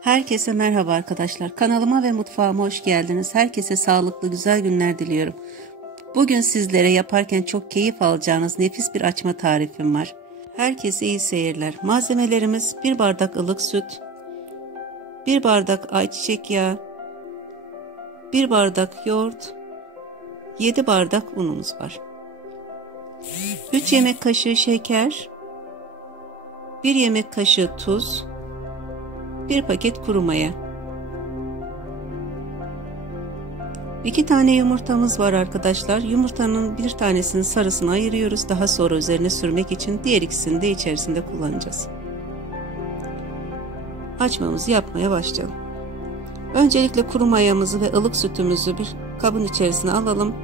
Herkese merhaba arkadaşlar. Kanalıma ve mutfağıma hoş geldiniz. Herkese sağlıklı, güzel günler diliyorum. Bugün sizlere yaparken çok keyif alacağınız nefis bir açma tarifim var. Herkese iyi seyirler. Malzemelerimiz 1 bardak ılık süt, 1 bardak ayçiçek yağı, 1 bardak yoğurt, 7 bardak unumuz var. 3 yemek kaşığı şeker, 1 yemek kaşığı tuz, 1 paket kuru maya. 2 tane yumurtamız var arkadaşlar. Yumurtanın bir tanesinin sarısını ayırıyoruz. Daha sonra üzerine sürmek için diğer ikisini de içerisinde kullanacağız. Açmamızı yapmaya başlayalım. Öncelikle kuru mayamızı ve ılık sütümüzü bir kabın içerisine alalım.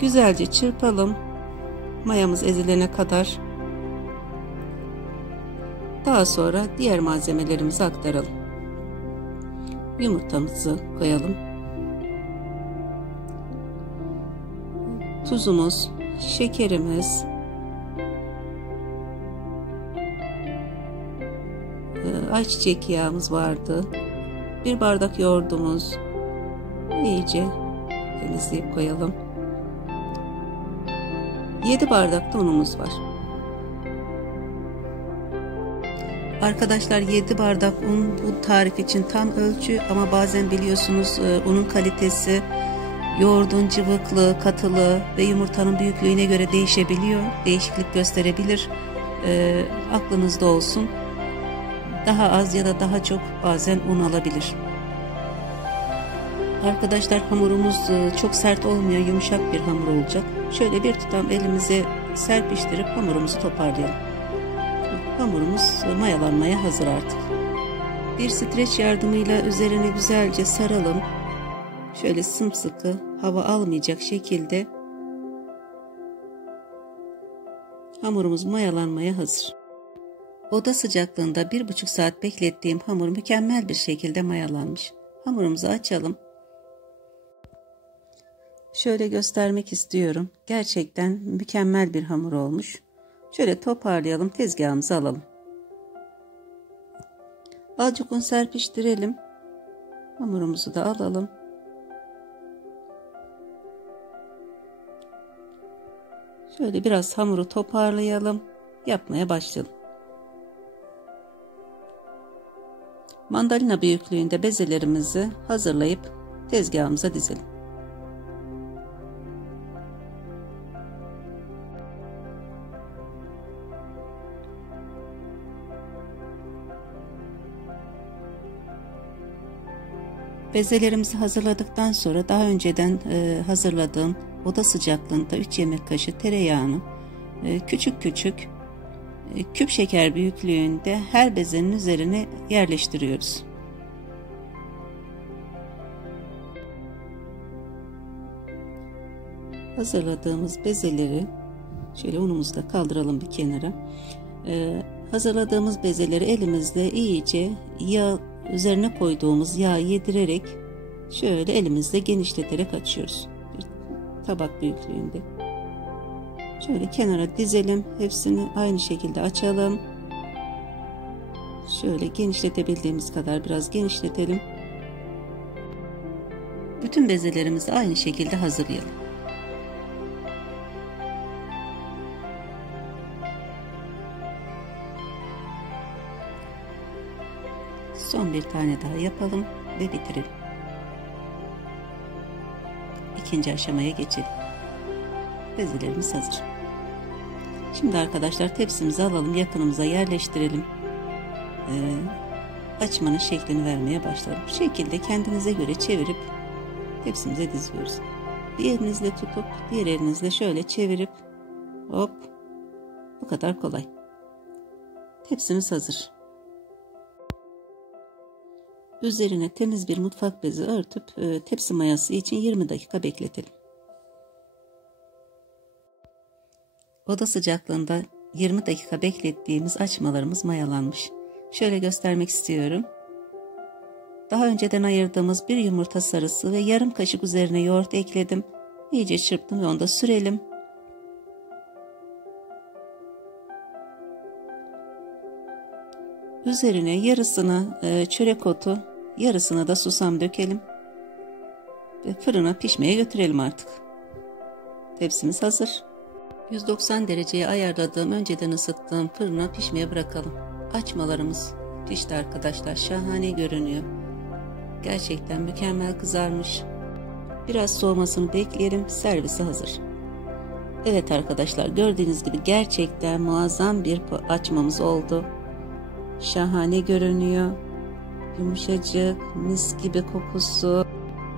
Güzelce çırpalım. Mayamız ezilene kadar. Daha sonra diğer malzemelerimizi aktaralım. Yumurtamızı koyalım. Tuzumuz, şekerimiz, ayçiçek yağımız vardı. 1 bardak yoğurdumuz. İyice temizleyip koyalım. 7 bardak da unumuz var. Arkadaşlar 7 bardak un bu tarif için tam ölçü ama bazen biliyorsunuz unun kalitesi yoğurdun cıvıklığı, katılığı ve yumurtanın büyüklüğüne göre değişebiliyor. Değişiklik gösterebilir. Aklınızda olsun. Daha az ya da daha çok bazen un alabilir. Arkadaşlar hamurumuz çok sert olmuyor. Yumuşak bir hamur olacak. Şöyle bir tutam elimize serpiştirip hamurumuzu toparlayalım. Hamurumuz mayalanmaya hazır artık. Bir streç yardımıyla üzerine güzelce saralım. Şöyle sımsıkı, hava almayacak şekilde hamurumuz mayalanmaya hazır. Oda sıcaklığında 1,5 saat beklettiğim hamur mükemmel bir şekilde mayalanmış. Hamurumuzu açalım. Şöyle göstermek istiyorum. Gerçekten mükemmel bir hamur olmuş. Şöyle toparlayalım, tezgahımıza alalım. Azıcık un serpiştirelim. Hamurumuzu da alalım. Şöyle biraz hamuru toparlayalım. Yapmaya başlayalım. Mandalina büyüklüğünde bezelerimizi hazırlayıp tezgahımıza dizelim. Bezelerimizi hazırladıktan sonra daha önceden hazırladığım oda sıcaklığında 3 yemek kaşığı tereyağını küçük küçük küp şeker büyüklüğünde her bezenin üzerine yerleştiriyoruz. Hazırladığımız bezeleri şöyle unumuzu da kaldıralım bir kenara. Hazırladığımız bezeleri elimizle iyice üzerine koyduğumuz yağı yedirerek şöyle elimizle genişleterek açıyoruz. Bir tabak büyüklüğünde. Şöyle kenara dizelim. Hepsini aynı şekilde açalım. Şöyle genişletebildiğimiz kadar biraz genişletelim. Bütün bezelerimizi aynı şekilde hazırlayalım. Son bir tane daha yapalım ve bitirelim. İkinci aşamaya geçelim. Bezelerimiz hazır. Şimdi arkadaşlar tepsimizi alalım, yakınımıza yerleştirelim. Açmanın şeklini vermeye başlayalım. Bu şekilde kendinize göre çevirip tepsimize diziyoruz. Bir elinizle tutup diğer elinizle şöyle çevirip hop, bu kadar kolay. Tepsimiz hazır. Üzerine temiz bir mutfak bezi örtüp tepsi mayası için 20 dakika bekletelim. Oda sıcaklığında 20 dakika beklettiğimiz açmalarımız mayalanmış. Şöyle göstermek istiyorum. Daha önceden ayırdığımız bir yumurta sarısı ve yarım kaşık üzerine yoğurt ekledim. İyice çırptım ve onu da sürelim. Üzerine yarısına çörek otu, yarısına da susam dökelim. Ve fırına pişmeye götürelim artık. Tepsimiz hazır. 190 dereceye ayarladığım, önceden ısıttığım fırına pişmeye bırakalım. Açmalarımız pişti arkadaşlar. Şahane görünüyor. Gerçekten mükemmel kızarmış. Biraz soğumasını bekleyelim. Servise hazır. Evet arkadaşlar, gördüğünüz gibi gerçekten muazzam bir açmamız oldu. Şahane görünüyor. Yumuşacık, mis gibi kokusu.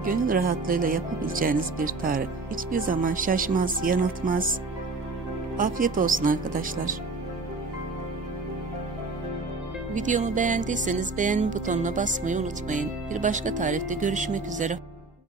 Gönül rahatlığıyla yapabileceğiniz bir tarif. Hiçbir zaman şaşmaz, yanıltmaz. Afiyet olsun arkadaşlar. Videomu beğendiyseniz beğen butonuna basmayı unutmayın. Bir başka tarifte görüşmek üzere.